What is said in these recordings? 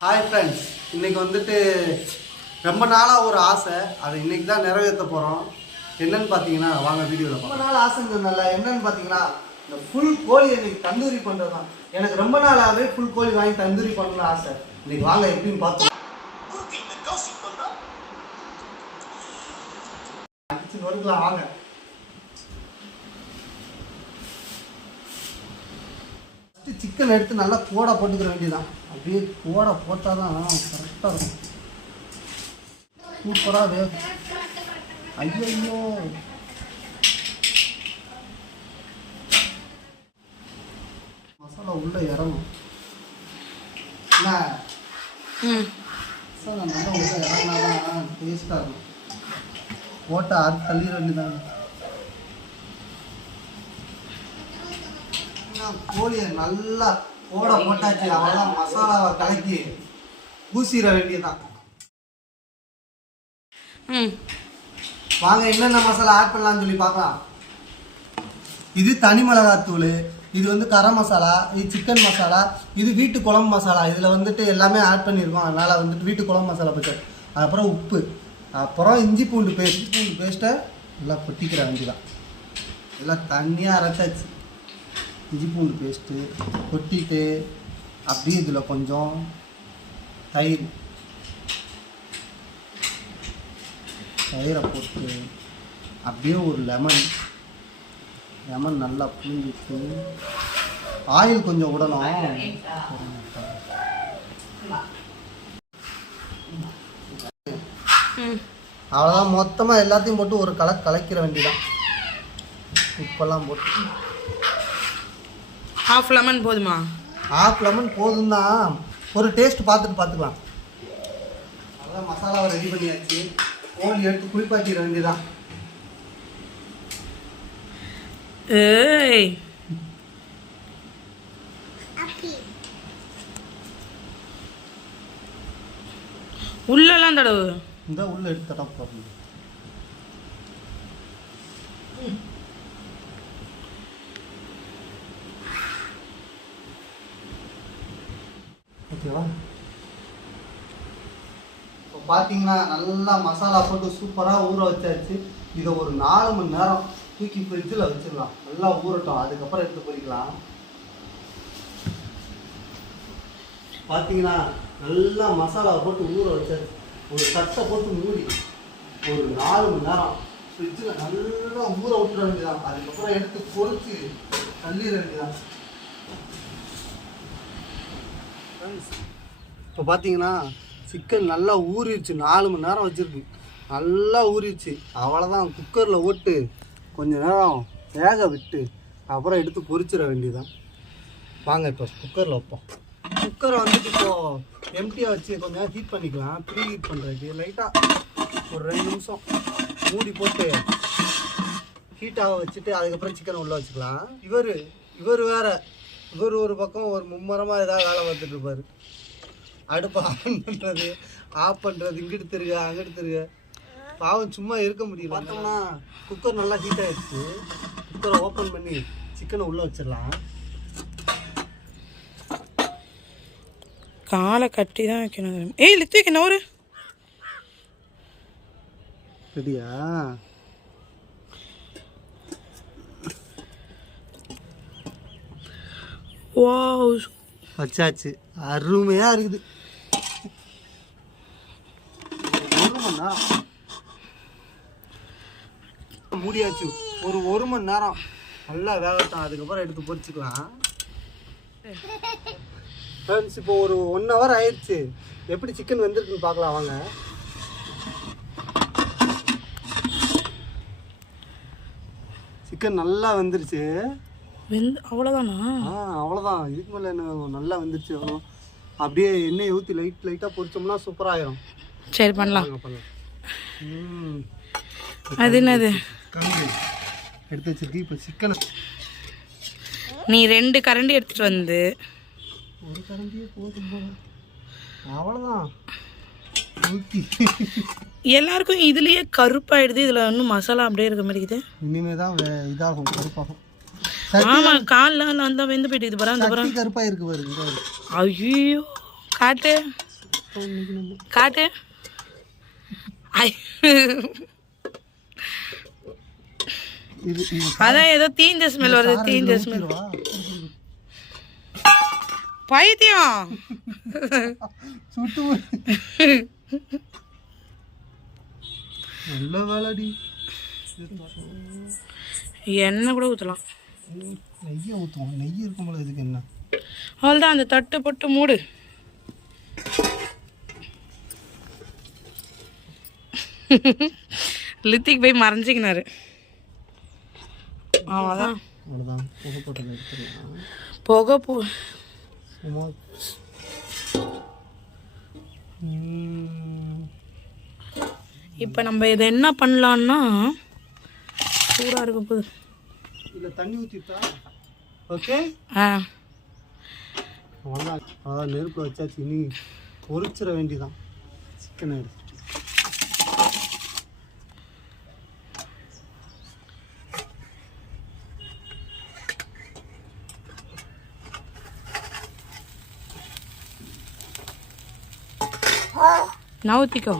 Hi friends இன்னைக்கு வந்துட்டு ரொம்ப நாளாக ஒரு ஆசை. அதை இன்னைக்கு தான் நிறைவேற்ற போகிறோம் என்னன்னு பார்த்தீங்கன்னா வாங்க வீடியோவில் ரொம்ப நாள் ஆசைங்கிறதுனால என்னன்னு பார்த்தீங்கன்னா இந்த ஃபுல் கோழி இன்னைக்கு தந்தூரி பண்ணுறது தான். எனக்கு ரொம்ப நாளாகவே ஃபுல் கோழி வாங்கி தந்தூரி பண்ணணும்னு ஆசை. இன்னைக்கு வாங்க எப்படின்னு பார்த்தோம் அடிச்சு நொறுக்கலாம் வாங்க. சிக்கன் எடுத்து நல்லா கோடை போட்டுக்கிற வேண்டியதான் அப்படியே கோடை போட்டால் தான் கரெக்டாக இருக்கும். சூப்பராக வேகும் ஐயோ மசாலா உள்ளே இறங்கும். ம். மசாலா நல்லா உள்ளே இறங்கினா தான் டேஸ்ட்டாக இருக்கும். போட்ட அது தள்ளிட வேண்டியதான் கோழியை நல்லா போட போட்டாச்சு. அவ்வளோதான் மசாலாவை கலக்கி பூசிட வேண்டியதுதான். ம். வாங்க என்னென்ன மசாலா ஆட் பண்ணலாம்னு சொல்லி பார்க்கலாம். இது தனி மிளகாத்தூள் இது வந்து கரம் மசாலா இது சிக்கன் மசாலா இது வீட்டு குழம்பு மசாலா. இதில் வந்துட்டு எல்லாமே ஆட் பண்ணியிருக்கோம். அதனால் வந்துட்டு வீட்டு குழம்பு மசாலா பற்றி அப்புறம் உப்பு. அப்புறம் இஞ்சி பூண்டு பேஸ்ட் பூண்டு பேஸ்ட்டை நல்லா கொட்டிக்கிற வேண்டியதான் எல்லாம் தண்ணியாக அரைச்சாச்சு. இஞ்சி பூண்டு பேஸ்ட்டு கொட்டிட்டு அப்படியே இதில் கொஞ்சம் தயிர். தயிரை போட்டு அப்படியே ஒரு லெமன் லெமன் நல்லா புளிஞ்சிட்டு ஆயில் கொஞ்சம் விடணும். அவ்வளோதான் மொத்தமாக எல்லாத்தையும் போட்டு ஒரு கலக்கு கலக்கிற வேண்டிதான் உப்பெல்லாம் போட்டு. ஹாஃப் லெமன் போதுமா? ஆஃப் லெமன் போதும் தான் ஒரு டேஸ்ட் பார்த்துட்டு பார்த்துக்கலாம். அதான் மசாலாவை ரெடி பண்ணியாச்சு. கோழி எடுத்து குளிப்பாட்டிட வேண்டியதான் ஏய். உள்ளெல்லாம் தடவு. இந்த உள்ள எடுத்து தட்டா ஓகேவா இப்போ பார்த்தீங்கன்னா நல்லா மசாலா போட்டு சூப்பராக ஊற வச்சாச்சு. இதை ஒரு நாலு மணி நேரம் தூக்கி ஃப்ரிட்ஜில் வச்சிடலாம். நல்லா ஊறட்டும். அதுக்கப்புறம் எடுத்து போய்க்கலாம் பார்த்தீங்கன்னா நல்லா மசாலா போட்டு ஊற வச்சாச்சு. ஒரு தட்டை போட்டு மூடி ஒரு நாலு மணி நேரம் ஃப்ரிட்ஜில் நல்லா ஊற விட்டுற வேண்டியதான் அதுக்கப்புறம் எடுத்து பொறிச்சு தள்ளிட வேண்டியதான் இப்போ பார்த்தீங்கன்னா சிக்கன் நல்லா ஊறிடுச்சு நாலு மணி நேரம் வச்சுருக்கு. நல்லா ஊறிடுச்சு. அவ்வளோதான் குக்கரில் ஓட்டு கொஞ்ச நேரம் வேக விட்டு அப்புறம் எடுத்து பொறிச்சிட வேண்டியதான் வாங்க இப்போ குக்கரில் வைப்போம். குக்கரை வந்துட்டு இப்போ எம்டியாக வச்சு கொஞ்ச நேரம் ஹீட் பண்ணிக்கலாம். ப்ரீ ஹீட் பண்ணுறதுக்கு லைட்டாக ஒரு ரெண்டு நிமிஷம் மூடி போட்டு ஹீட்டாக வச்சுட்டு அதுக்கப்புறம் சிக்கன் உள்ளே வச்சுக்கலாம். இவர் இவர் வேறு இவர் ஒரு பக்கம் ஒரு மும்மரமாக ஏதாவது வேலை பார்த்துட்டு இருப்பாரு. அடுப்பை ஆன் பண்ணுறது ஆஃப் பண்ணுறது இங்கிட்டு திருக அங்கிட்டு திருக. பாவம் சும்மா இருக்க முடியல. பார்த்தோம்னா குக்கர் நல்லா ஹீட் ஆயிடுச்சு. குக்கரை ஓப்பன் பண்ணி சிக்கனை உள்ளே வச்சிடலாம். காலை கட்டி தான் வைக்கணும். ஏய் லித்துக்கு ஒரு ரெடியா? வாவ் வச்சாச்சு. அருமையாக இருக்குது. மூடியாச்சு. ஒரு ஒரு மணி நேரம். நல்லா வேகட்டும். அதுக்கப்புறம் எடுத்து பொரிச்சுக்கலாம். ஃப்ரெண்ட்ஸ் இப்போ ஒரு ஒன் ஹவர் ஆயிடுச்சு. எப்படி சிக்கன் வெந்திருக்குன்னு பார்க்கலாம் வாங்க. சிக்கன் நல்லா வெந்துருச்சு. வெந்து அவ்வளோதானா ஆ அவ்வளோதான் இதுக்கு மேலே என்ன? நல்லா வந்துருச்சு அப்படியே எண்ணெயை ஊற்றி லைட் லைட்டாக பொரிச்சோம்னா சூப்பராக ஆயிரும். சரி பண்ணலாம். பண்ணலாம் அது என்னது? கம்மி எடுத்து வச்சிருக்கு. இப்போ சிக்கனை நீ ரெண்டு கரண்டி எடுத்துட்டு வந்து. ஒரு கரண்டியே போதும் அவ்வளோதான் ஊற்றி எல்லாருக்கும் இதுலயே கருப்பாயிடுது. இதுல இன்னும் மசாலா அப்படியே இருக்க மாதிரி இனிமே தான் இதாகும் கருப்பாகும். ஆமா காலில் அந்த வெந்து போயிட்டு இது பாரு அந்த சட்டி கருப்பாக இருக்கு பாருங்க பாரு. ஐயோ காட்டு. காட்டு. அதான் ஏதோ தீஞ்ச ஸ்மெல் வருது இதுல ஸ்மெல்? பைத்தியம். சுட்டு. நல்ல வேலைடி. எண்ணெய் கூட ஊற்றலாம் நெய்யை ஊற்றுவோம் நெய் இருக்கும் போல இதுக்கு என்ன? அவ்வளோதான் அந்த தட்டு போட்டு மூடு. லித்திக் போய் மறைஞ்சிக்கினாரு. அவ்வளோதான் அவ்வளோதான் புகை போட்டது புகை போ. இப்போ நம்ம இதை என்ன பண்ணலான்னா சூடாக இருக்க போகுது. இதுல தண்ணி ஊற்றிட்டா ஓகே ஆ. அவ்வளோதான் அதான் நெருப்பில் வச்சாச்சு. இனி பொரிச்சிட வேண்டிதான் சிக்கனை எடுத்து நவுத்திக்கோ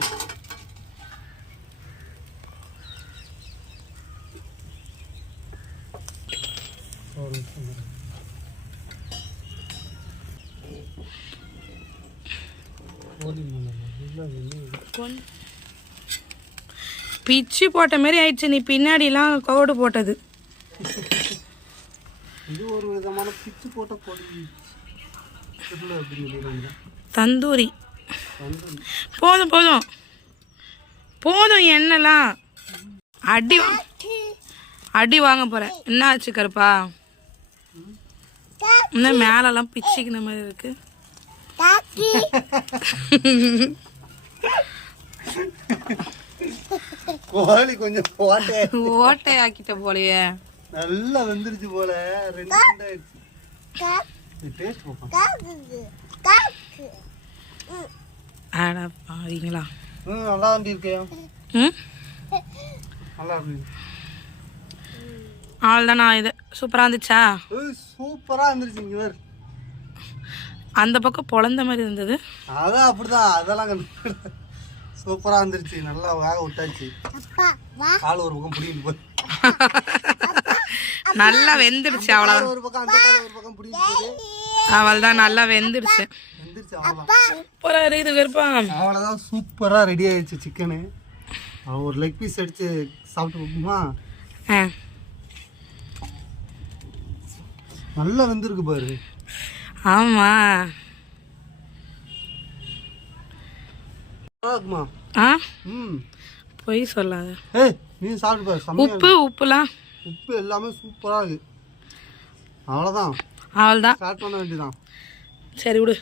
ஒரு நிமிஷம் இரு. கோழி மணமா? இல்ல, அது என்ன? பிச்சு போட்ட மாதிரி ஆயிடுச்சு. நீ பின்னாடிலாம் கோடு போட்டது. இது ஒரு விதமான பிச்சு போட்ட கோழி தெரியல அப்படின்னு சொல்லிடுறாங்க தந்தூரி. போதும் போதும். போதும் எண்ணெய்லாம். அடி அடி வாங்க போகிறேன் என்ன ஆச்சு கருப்பா? இன்னும் மேலெல்லாம் பிச்சுக்கின மாதிரி இருக்கு. கோழி கொஞ்சம் போட்டே. ஓட்டை ஆக்கிட்ட போலயே. நல்லா வெந்துருச்சு போல. ரெண்டு ரெண்டாயிடுச்சு. டேஸ்ட் பார்ப்போம் ஆடா பாவீங்களா. ம் நல்லா வண்டி இருக்கேன் ம்? நல்லா இருக்கு. அவ்வளோதான் நான் இது? சூப்பராக இருந்துச்சா? சூப்பராக இருந்துருச்சு இங்கே அந்த பக்கம் பொழந்த மாதிரி இருந்தது. அதான் அப்படிதான் அதெல்லாம் கண்டு சூப்பராக இருந்துருச்சு. நல்லா வேக விட்டாச்சு. கால் ஒரு பக்கம் பிடிக்கிட்டு போய் நல்லா வெந்துடுச்சு அவ்வளோ ஒரு பக்கம் அந்த கால் ஒரு பக்கம் பிடிக்கிட்டு போகுது அவள் தான் நல்லா வெந்துடுச்சு வெந்துருச்சு சூப்பராக இருக்குது கருப்பா அவ்வளோதான் சூப்பராக ரெடி ஆயிடுச்சு சிக்கனு ஒரு லெக் பீஸ் எடுத்து சாப்பிட்டு பார்ப்போமா? நல்லா வெந்திருக்கு பாரு. ஆமாம் இருக்குமா ஆ? பொய் சொல்லாத. நீ சாப்பிட்டு உப்பு உப்புலாம். உப்பு எல்லாமே சூப்பராக இருக்கு. அவ்வளோதான் அவள் தான் ஸ்டார்ட் பண்ண வேண்டியதான் சரி விடு.